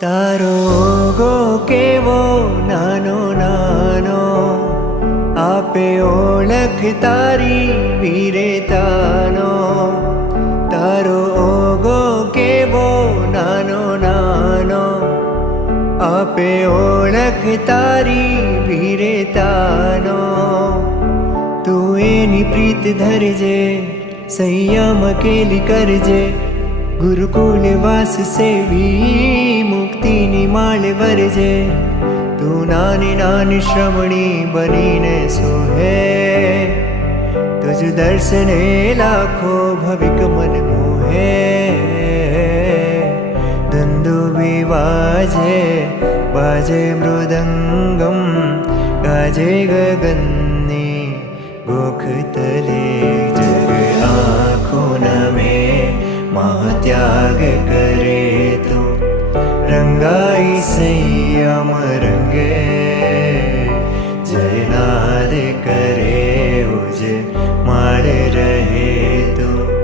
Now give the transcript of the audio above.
તારો ગો કેવો નાનો નાનો, આપે ઓળખ તારી વીરતાનો. તારો ઓગો કેવો નાનો નાનો, આપે ઓળખ તારી વીરતાનો. તું એની પ્રીત ધરજે, સંયમ કેલી કરજે, ગુરુકુળ વાસ સેવી મુક્તિની માળ વરજે. તું નાની નાની શ્રમણી બનીને સોહે, તુજ દર્શને લાખો ભવિક મન મોહે. ધંધુભી વાજે બાજે મૃદંગમ, ગાજે ગગનની ગોખ તલે. જગ આંખો નમે महात्याग करे तो, रंगाई संयम रंगे. जयनाद करे उज माड़ रहे तो.